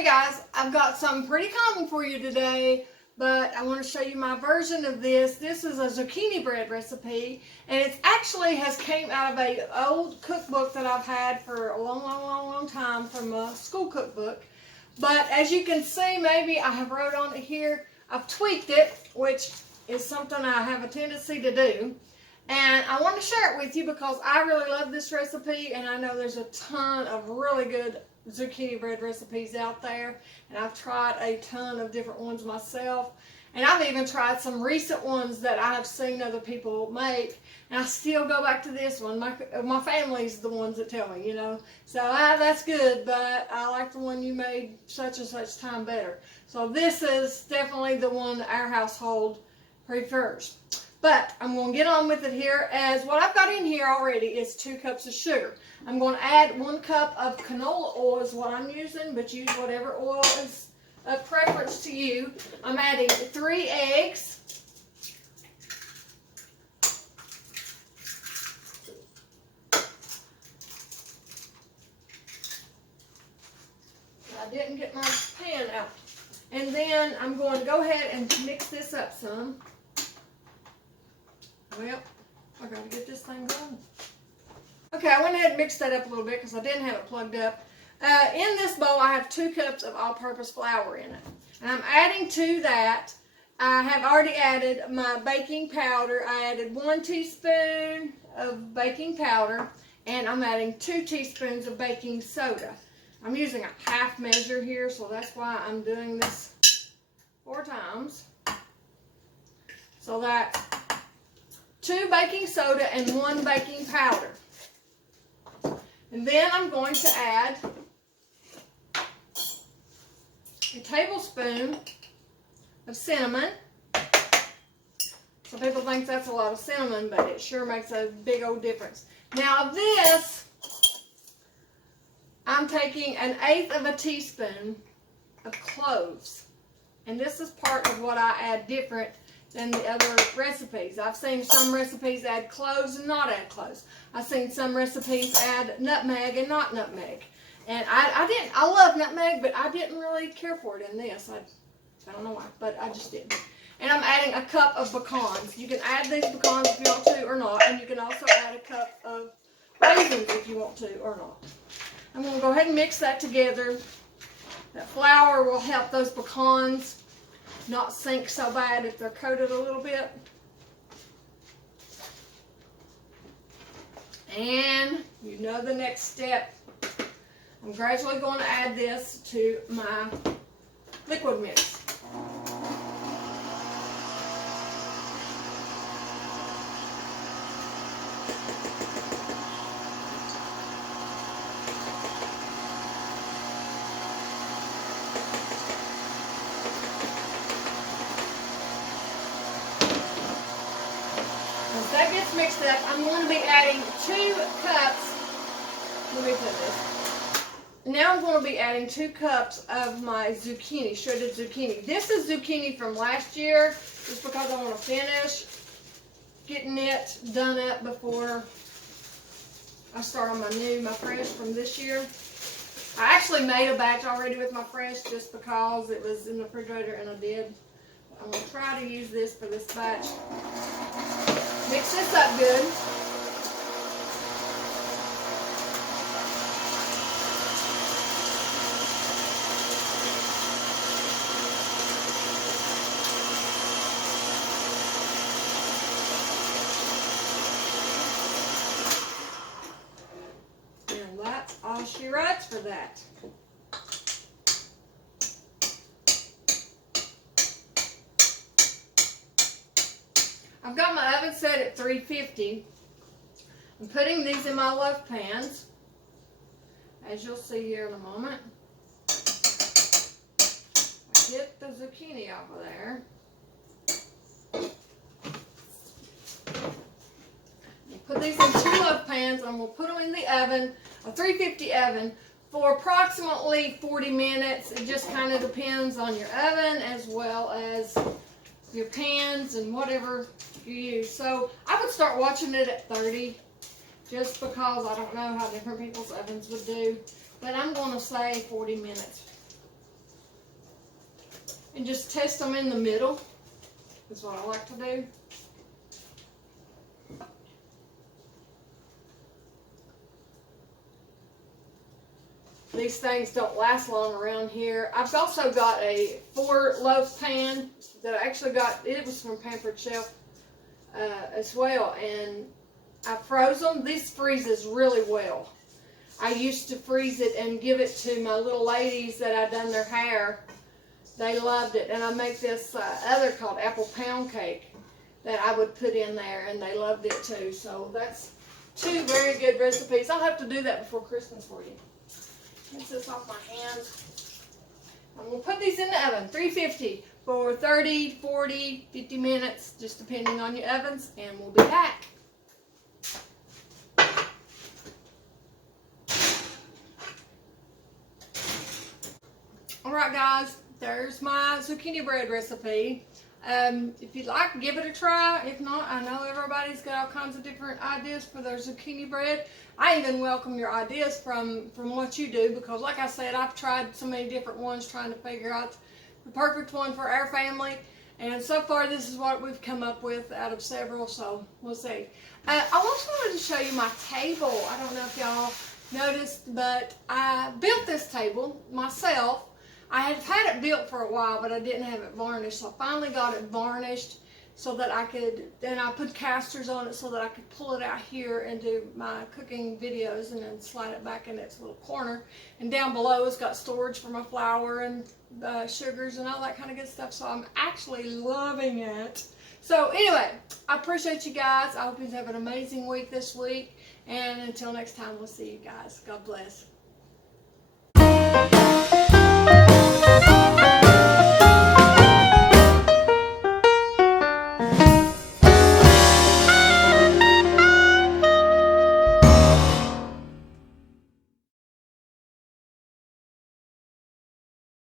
Hey guys, I've got something pretty common for you today, but I want to show you my version of this. This is a zucchini bread recipe, and it actually has came out of an old cookbook that I've had for a long time from a school cookbook. But as you can see, maybe I have wrote on it here, I've tweaked it, which is something I have a tendency to do. And I want to share it with you because I really love this recipe, and I know there's a ton of really good zucchini bread recipes out there, and I've tried a ton of different ones myself, and I've even tried some recent ones that I have seen other people make, and I still go back to this one. My family's the ones that tell me, so that's good, but I like the one you made such and such time better. So this is definitely the one that our household prefers. But I'm going to get on with it here, as what I've got in here already is 2 cups of sugar. I'm going to add 1 cup of canola oil is what I'm using, but use whatever oil is of preference to you. I'm adding 3 eggs. I didn't get my pan out. And then I'm going to go ahead and mix this up some. Well, I gotta get this thing going. Okay, I went ahead and mixed that up a little bit because I didn't have it plugged up. In this bowl, I have 2 cups of all-purpose flour in it. And I'm adding to that, I have already added my baking powder. I added 1 teaspoon of baking powder, and I'm adding 2 teaspoons of baking soda. I'm using a half measure here, so that's why I'm doing this 4 times. So that's 2 baking soda and 1 baking powder. And then I'm going to add a tablespoon of cinnamon. Some people think that's a lot of cinnamon, but it sure makes a big old difference. Now this, I'm taking 1/8 of a teaspoon of cloves. And this is part of what I add different than the other recipes. I've seen some recipes add cloves and not add cloves. I've seen some recipes add nutmeg and not nutmeg. And I love nutmeg, but I didn't really care for it in this. I don't know why, but I just didn't. And I'm adding a cup of pecans. You can add these pecans if you want to or not, and you can also add a cup of raisins if you want to or not. I'm going to go ahead and mix that together. That flour will help those pecans not sink so bad if they're coated a little bit. And you know the next step. I'm gradually going to add this to my liquid mix. Once that gets mixed up, I'm going to be adding 2 cups. Let me put this. Now I'm going to be adding 2 cups of my zucchini, shredded zucchini. This is zucchini from last year, just because I want to finish getting it done up before I start on my fresh from this year. I actually made a batch already with my fresh just because it was in the refrigerator, and I did. I'm going to try to use this for this batch. Mix this up good. And that's all she writes for that. I've got my oven set at 350. I'm putting these in my loaf pans, as you'll see here in a moment. I get the zucchini off of there. Put these in 2 loaf pans, and we'll put them in the oven, a 350 oven, for approximately 40 minutes. It just kind of depends on your oven as well as your pans and whatever you use. So I would start watching it at 30, just because I don't know how different people's ovens would do. But I'm going to say 40 minutes. and just test them in the middle. That's what I like to do. These things don't last long around here. I've also got a 4-loaf pan that I actually got. It was from Pampered Chef as well, and I froze them. This freezes really well. I used to freeze it and give it to my little ladies that I done their hair. They loved it, and I make this other called apple pound cake that I would put in there, and they loved it too. So that's 2 very good recipes. I'll have to do that before Christmas for you. Get this off my hands. I'm going to put these in the oven, 350 for 30, 40, 50 minutes, just depending on your ovens, and we'll be back. Alright guys, there's my zucchini bread recipe. If you'd like, give it a try. If not, I know everybody's got all kinds of different ideas for their zucchini bread. I even welcome your ideas from what you do, because like I said, I've tried so many different ones trying to figure out the perfect one for our family. And so far, this is what we've come up with out of several, so we'll see. I also wanted to show you my table. I don't know if y'all noticed, but I built this table myself. I had had it built for a while, but I didn't have it varnished, so I finally got it varnished so that I could, then I put casters on it so that I could pull it out here and do my cooking videos, and then slide it back in its little corner. And down below it's got storage for my flour and sugars and all that kind of good stuff, so I'm actually loving it. So anyway, I appreciate you guys. I hope you have an amazing week this week, and until next time, we'll see you guys. God bless.